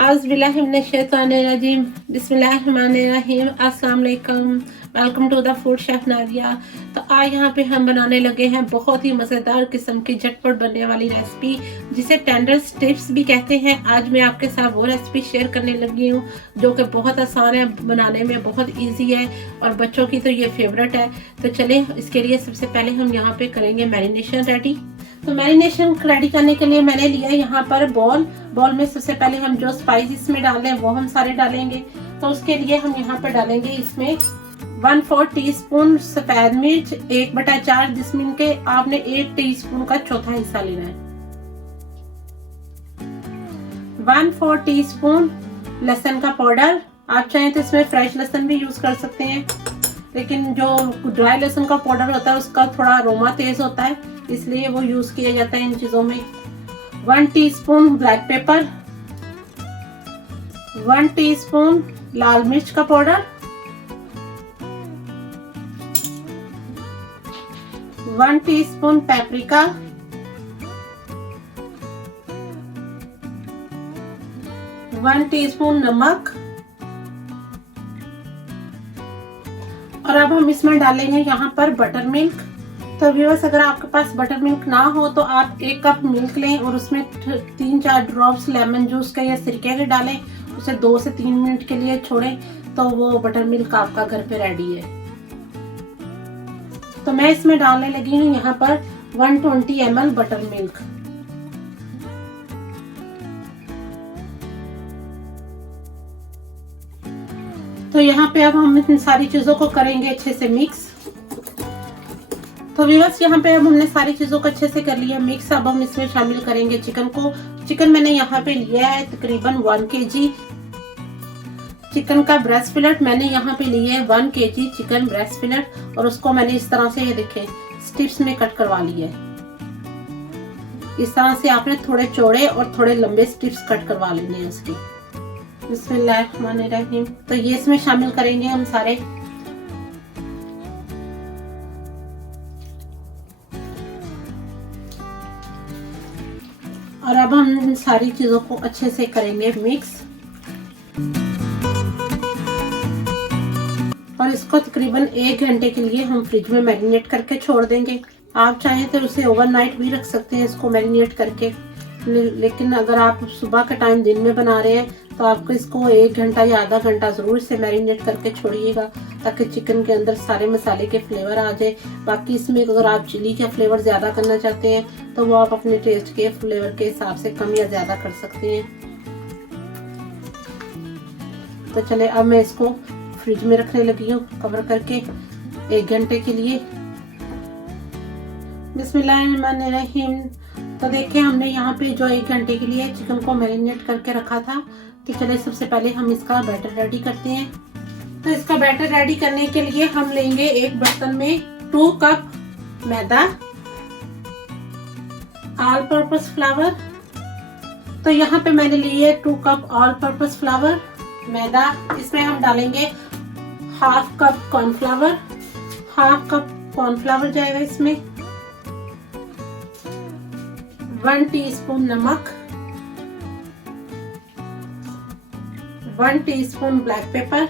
आउज़ुबिल्लाहिमिनश्शैतानिर्रजीम बिस्मिल्लाहिर्रहमानिर्रहीम अस्सलाम वालेकुम। Welcome to the food chef Nadia. तो आज यहाँ पे हम बनाने लगे हैं बहुत ही मज़ेदार किस्म की झटपट बनने वाली रेसिपी जिसे टेंडर स्टिप्स भी कहते हैं। आज मैं आपके साथ वो रेसिपी शेयर करने लगी हूँ जो कि बहुत आसान है बनाने में, बहुत इजी है और बच्चों की तो ये फेवरेट है। तो चलें, इसके लिए सबसे पहले हम यहाँ पे करेंगे मैरिनेशन रेडी। तो मैरिनेशन रेडी करने के लिए मैंने लिया यहाँ पर बॉल में सबसे पहले हम जो स्पाइसेस में डालें वो हम सारे डालेंगे। तो उसके लिए हम यहाँ पर डालेंगे इसमें 1/4 टीस्पून सफेद मिर्च, 1/4 जिसमें के आपने 1 टीस्पून का चौथा हिस्सा लेना है। 1/4 टीस्पून लहसुन का पाउडर, आप चाहें तो इसमें फ्रेश लहसुन भी यूज कर सकते हैं, लेकिन जो ड्राई लहसुन का पाउडर होता है उसका थोड़ा अरोमा तेज होता है, इसलिए वो यूज किया जाता है इन चीजों में। 1 टीस्पून ब्लैक पेपर, 1 टीस्पून लाल मिर्च का पाउडर, 1 टीस्पून पेपरिका, 1 टीस्पून नमक, और अब हम इसमें डालेंगे यहाँ पर बटर मिल्क। तो व्यूअर्स, अगर आपके पास बटर मिल्क ना हो तो आप 1 कप मिल्क लें और उसमें 3-4 ड्रॉप्स लेमन जूस के या सिरके के डालें, उसे 2 से 3 मिनट के लिए छोड़ें तो वो बटर मिल्क आपका घर पे रेडी है। तो मैं इसमें डालने लगी हूँ यहाँ पर 120 ml बटर मिल्क। तो यहाँ पे अब हम इन सारी चीजों को करेंगे अच्छे से मिक्स। तो व्यूअर्स, यहाँ पे अब हमने सारी चीजों को अच्छे से कर लिया मिक्स। अब हम इसमें शामिल करेंगे चिकन को। चिकन मैंने यहाँ पे लिया है तकरीबन 1 kg। चिकन का ब्रेस्ट फिलेट मैंने यहाँ पे लिया है 1 kg चिकन ब्रेस्ट फिलेट, और उसको मैंने इस तरह से, ये देखें, स्ट्रिप्स में कट करवा लिया है। इस तरह से आपने थोड़े चौड़े और थोड़े लंबे स्ट्रिप्स कट करवा लेने हैं उसकी। बिस्मिल्लाहिर्रहमानिर्रहीम। तो ये इसमें शामिल करेंगे हम सारे। और अब हम इन सारी चीजों को अच्छे से करेंगे मिक्स, और इसको तकरीबन 1 घंटे के लिए हम फ्रिज में मैरिनेट करके छोड़ देंगे। आप चाहें तो उसे ओवरनाइट भी रख सकते हैं इसको मैरिनेट करके, लेकिन अगर आप सुबह का टाइम दिन में बना रहे हैं तो आपको इसको 1 घंटा या आधा घंटा जरूर से मैरिनेट करके छोड़िएगा ताकि चिकन के अंदर सारे मसाले के फ्लेवर आ जाए। बाकी इसमें अगर आप चिली का फ्लेवर ज्यादा करना चाहते हैं तो वो आप अपने टेस्ट के फ्लेवर के हिसाब से कम या ज्यादा कर सकते हैं। तो चले, अब मैं इसको फ्रिज में रखने लगी हूँ कवर करके 1 घंटे के लिए। बिस्मिल्लाहिर्रहमानिर्रहीम। तो देखिए, हमने यहाँ पे जो 1 घंटे के लिए चिकन को मैरिनेट करके रखा था। तो चले, सबसे पहले हम इसका बैटर रेडी करते हैं। तो इसका बैटर रेडी करने के लिए हम लेंगे एक बर्तन में 2 कप मैदा, ऑल पर्पस फ्लावर। तो यहाँ पे मैंने लिए है 2 कप ऑल पर्पस फ्लावर मैदा। इसमें हम डालेंगे 1/2 कप कॉर्नफ्लावर, 1/2 कप कॉर्नफ्लावर जाएगा इसमें, 1 टीस्पून नमक, 1 teaspoon black pepper,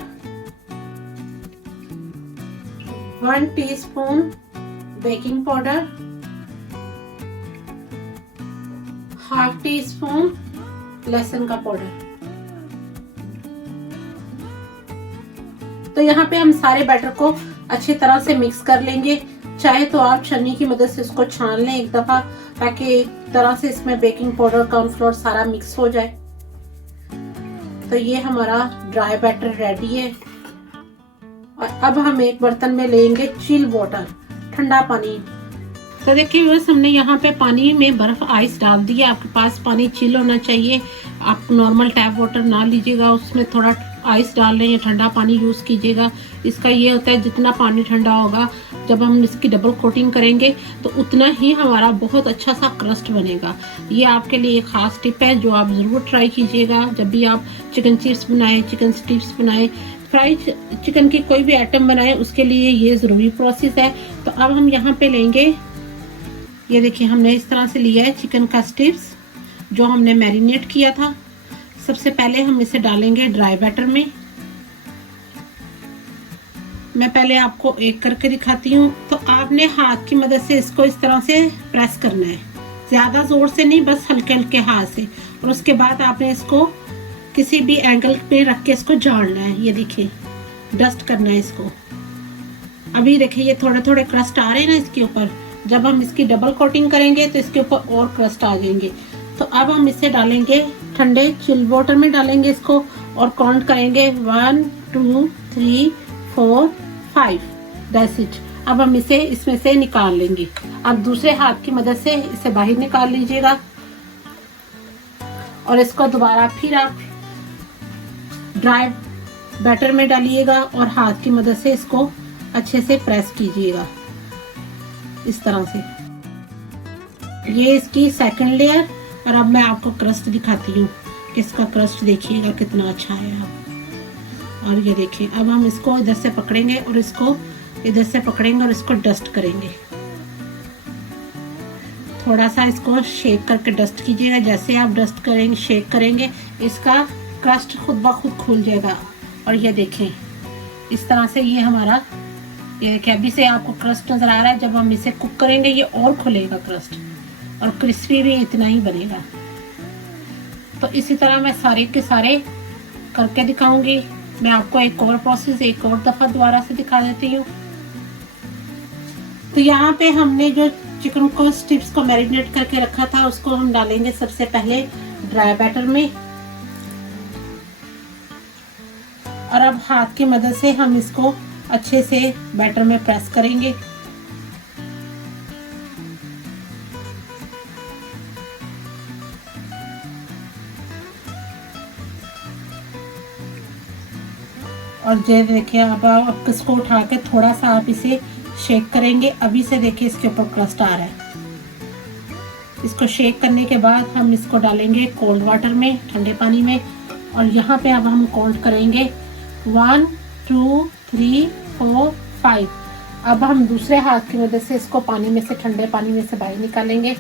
1 teaspoon baking powder, 1/2 teaspoon लहसुन का पाउडर। तो यहाँ पे हम सारे बैटर को अच्छी तरह से मिक्स कर लेंगे। चाहे तो आप छन्नी की मदद से इसको छान लें एक दफा, ताकि एक तरह से इसमें बेकिंग पाउडर, कॉर्नफ्लोर सारा मिक्स हो जाए। तो ये हमारा ड्राई बैटर रेडी है। और अब हम एक बर्तन में लेंगे चिल वाटर, ठंडा पानी। तो देखिए बस, हमने यहाँ पे पानी में बर्फ आइस डाल दी है। आपके पास पानी चिल होना चाहिए, आप नॉर्मल टैप वाटर ना लीजिएगा, उसमें थोड़ा आइस डाल लें या ठंडा पानी यूज कीजिएगा। इसका ये होता है, जितना पानी ठंडा होगा, जब हम इसकी डबल कोटिंग करेंगे तो उतना ही हमारा बहुत अच्छा सा क्रस्ट बनेगा। ये आपके लिए एक खास टिप है जो आप जरूर ट्राई कीजिएगा जब भी आप चिकन चिप्स बनाएं, चिकन स्टिप्स बनाएं, फ्राइड चिकन की कोई भी आइटम बनाएं, उसके लिए ये जरूरी प्रोसेस है। तो अब हम यहाँ पे लेंगे, ये देखिए हमने इस तरह से लिया है चिकन का स्टिप्स जो हमने मैरिनेट किया था। सबसे पहले हम इसे डालेंगे ड्राई बैटर में। मैं पहले आपको एक करके दिखाती हूँ। तो आपने हाथ की मदद से इसको इस तरह से प्रेस करना है, ज़्यादा ज़ोर से नहीं, बस हल्के हल्के हाथ से। और उसके बाद आपने इसको किसी भी एंगल पे रख के इसको झाड़ना है। ये देखिए, डस्ट करना है इसको। अभी देखिए ये थोड़े थोड़े क्रस्ट आ रहे हैं ना इसके ऊपर। जब हम इसकी डबल कोटिंग करेंगे तो इसके ऊपर और क्रस्ट आ जाएंगे। तो अब हम इसे डालेंगे ठंडे चिल वाटर में डालेंगे इसको और काउंट करेंगे 1 2 3 4 5। That's it. अब हम इसे इसमें से निकाल लेंगे। अब दूसरे हाथ की मदद से इसे बाहर निकाल लीजिएगा और इसको दोबारा फिर आप ड्राई बैटर में डालिएगा और हाथ की मदद से इसको अच्छे से प्रेस कीजिएगा इस तरह से। ये इसकी सेकंड लेयर। और अब मैं आपको क्रस्ट दिखाती हूँ कि इसका क्रस्ट देखिएगा कितना अच्छा है आप। और ये देखिए, अब हम इसको इधर से पकड़ेंगे और इसको इधर से पकड़ेंगे और इसको डस्ट करेंगे। थोड़ा सा इसको शेक करके डस्ट कीजिएगा। जैसे आप डस्ट करेंगे, शेक करेंगे, इसका क्रस्ट खुद ब खुद खुल जाएगा। और ये देखें, इस तरह से ये हमारा, ये देखिए अभी से आपको क्रस्ट नजर आ रहा है। जब हम इसे कुक करेंगे ये और खुलेगा क्रस्ट और क्रिस्पी भी इतना ही बनेगा। तो इसी तरह मैं सारे के सारे करके दिखाऊंगी। मैं आपको एक और प्रोसेस एक और दफा दोबारा से दिखा देती हूँ। तो यहाँ पे हमने जो चिकन को स्ट्रिप्स को मैरिनेट करके रखा था उसको हम डालेंगे सबसे पहले ड्राई बैटर में। और अब हाथ की मदद से हम इसको अच्छे से बैटर में प्रेस करेंगे। और ये देखिए, अब आप इसको उठा के थोड़ा सा आप इसे शेक करेंगे। अभी से देखिए इसके ऊपर क्रस्ट आ रहा है। इसको शेक करने के बाद हम इसको डालेंगे कोल्ड वाटर में, ठंडे पानी में। और यहाँ पे अब हम काउंट करेंगे 1 2 3 4 5। अब हम दूसरे हाथ की मदद से इसको पानी में से, ठंडे पानी में से बाहर निकालेंगे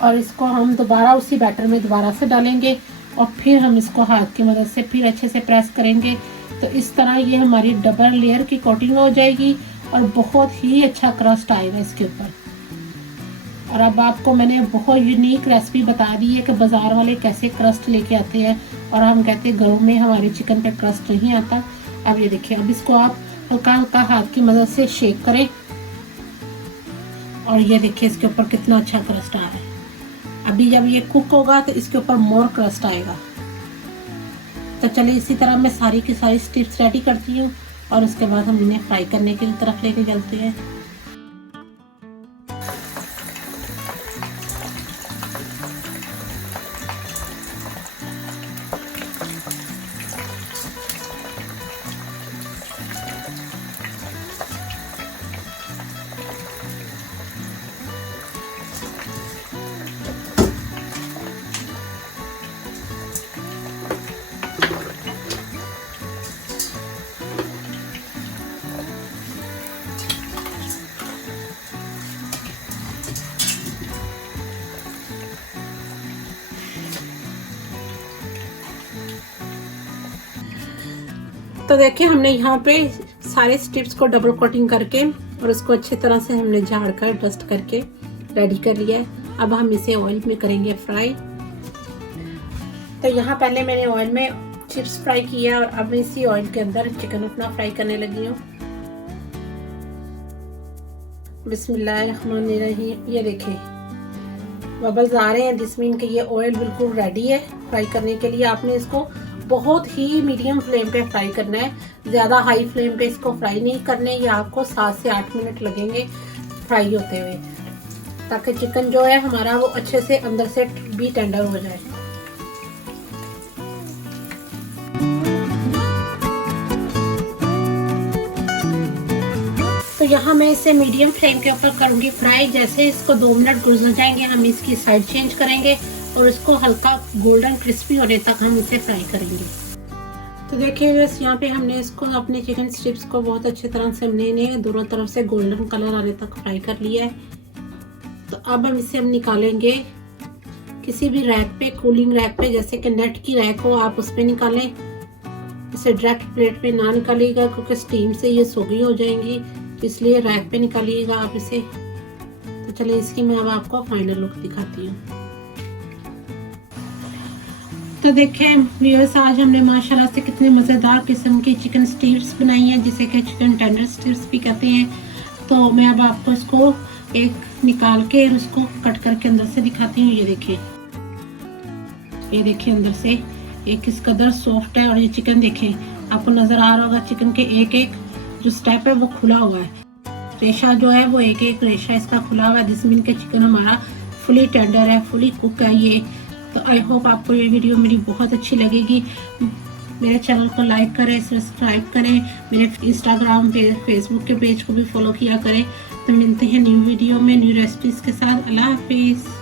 और इसको हम दोबारा उसी बैटर में दोबारा से डालेंगे और फिर हम इसको हाथ की मदद से फिर अच्छे से प्रेस करेंगे। तो इस तरह ये हमारी डबल लेयर की कोटिंग हो जाएगी और बहुत ही अच्छा क्रस्ट आएगा इसके ऊपर। और अब आपको मैंने बहुत यूनिक रेसिपी बता दी है कि बाजार वाले कैसे क्रस्ट लेके आते हैं और हम कहते हैं घरों में हमारे चिकन पे क्रस्ट नहीं आता। अब ये देखिए, अब इसको आप हल्का हल्का हाथ की मदद से शेक करें और ये देखिए इसके ऊपर कितना अच्छा क्रस्ट आ रहा है। अभी जब ये कुक होगा तो इसके ऊपर मोर क्रस्ट आएगा। तो चलिए इसी तरह मैं सारी की सारी स्ट्रिप्स रेडी करती हूँ और उसके बाद हम इन्हें फ्राई करने की तरफ लेके चलते हैं। तो देखिए हमने यहाँ पे सारे स्ट्रिप्स को डबल कोटिंग करके और उसको अच्छी तरह से हमने झाड़ कर डस्ट करके रेडी कर लिया है। अब हम इसे ऑयल में करेंगे फ्राई। तो यहाँ पहले मैंने ऑयल में चिप्स फ्राई किया और अब मैं इसी ऑयल के अंदर चिकन अपना फ्राई करने लगी हूँ। बिस्मिल्लाहिर्रहमानिर्रहीम। ये देखिए बबल्स आ रहे हैं, दिस मीन कि ये ऑयल बिल्कुल रेडी है फ्राई करने के लिए। आपने इसको बहुत ही मीडियम फ्लेम पे फ्राई करना है, ज़्यादा हाई फ्लेम पे इसको फ्राई नहीं करने। ये आपको 7 से 8 मिनट लगेंगे फ्राई होते हुए, ताकि चिकन जो है हमारा वो अच्छे से अंदर से भी टेंडर हो जाए। तो यहाँ मैं इसे मीडियम फ्लेम के ऊपर करूँगी फ्राई। जैसे इसको 2 मिनट गुजर जाएंगे हम इसकी साइड चेंज करेंगे और इसको हल्का गोल्डन क्रिस्पी होने तक हम इसे फ्राई करेंगे। तो देखिए बस यहाँ पे हमने इसको अपने चिकन स्ट्रिप्स को बहुत अच्छी तरह से हमने दोनों तरफ से गोल्डन कलर आने तक फ्राई कर लिया है। तो अब हम इसे निकालेंगे किसी भी रैक पे, कूलिंग रैक पे, जैसे कि नेट की रैक हो, आप उस पे निकालें। इसे डायरेक्ट प्लेट पे ना निकालिएगा क्योंकि स्टीम से ये सोगी हो जाएंगी, तो इसलिए रैक पे निकालिएगा आप इसे। तो चलिए इसकी मैं अब आपको फाइनल लुक दिखाती हूँ। तो देखें व्यूअर्स, आज हमने माशाल्लाह से कितने मज़ेदार किस्म की चिकन स्टीर्स बनाई हैं, जिसे कि चिकन टेंडर स्टीर्स भी कहते हैं। तो मैं अब आपको इसको एक निकाल के उसको कट करके अंदर से दिखाती हूँ। ये देखिए अंदर से ये किस कदर सॉफ्ट है। और ये चिकन देखें, आपको नजर आ रहा होगा चिकन के एक एक जो स्टेप है वो खुला हुआ है, रेशा जो है वो एक एक रेशा इसका खुला हुआ है। दिस मीन के चिकन हमारा फुली टेंडर है, फुली कुक है ये। तो आई होप आपको ये वीडियो मेरी बहुत अच्छी लगेगी। मेरे चैनल को लाइक करें, सब्सक्राइब करें, मेरे इंस्टाग्राम पे, फेसबुक के पेज को भी फॉलो किया करें। तो मिलते हैं न्यू वीडियो में न्यू रेसिपीज के साथ। अल्लाह हाफिज़।